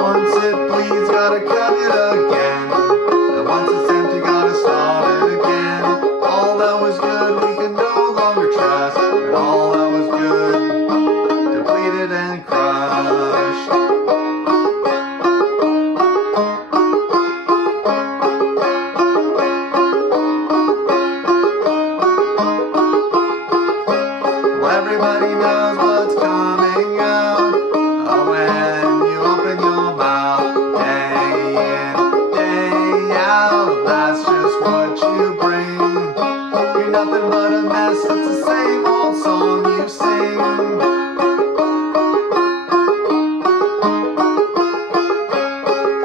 Once it bleeds, gotta cut it again. And once it's empty, gotta start it again. All that was good, we can no longer trust. And all that was good, depleted and crushed. Well, everybody knows what's coming out. Oh, when you open your mouth, day in, day out, that's just what you bring. You're nothing but a mess, it's the same old song you sing.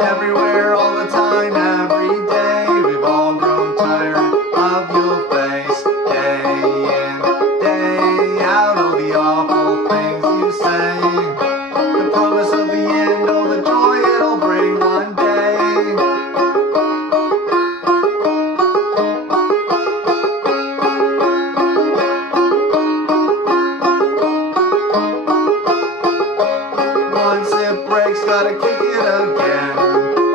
Everywhere, all the time, every day, we've all grown tired of your face. Day in, day out, oh, the awful things you say. The promise of the end, oh, the joy it'll bring one day. Once it breaks, gotta kick it again.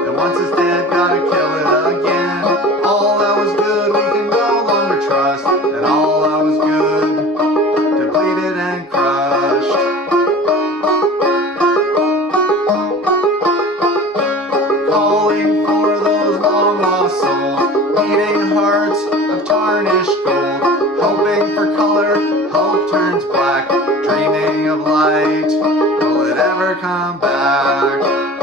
And once it's dead, gotta kill it again. All that was good, we can no longer trust. And all that was good, depleted and crushed. Calling for those long lost souls, beating hearts of tarnished gold. Hoping for color, hope turns black. Dreaming of light, will it ever come back?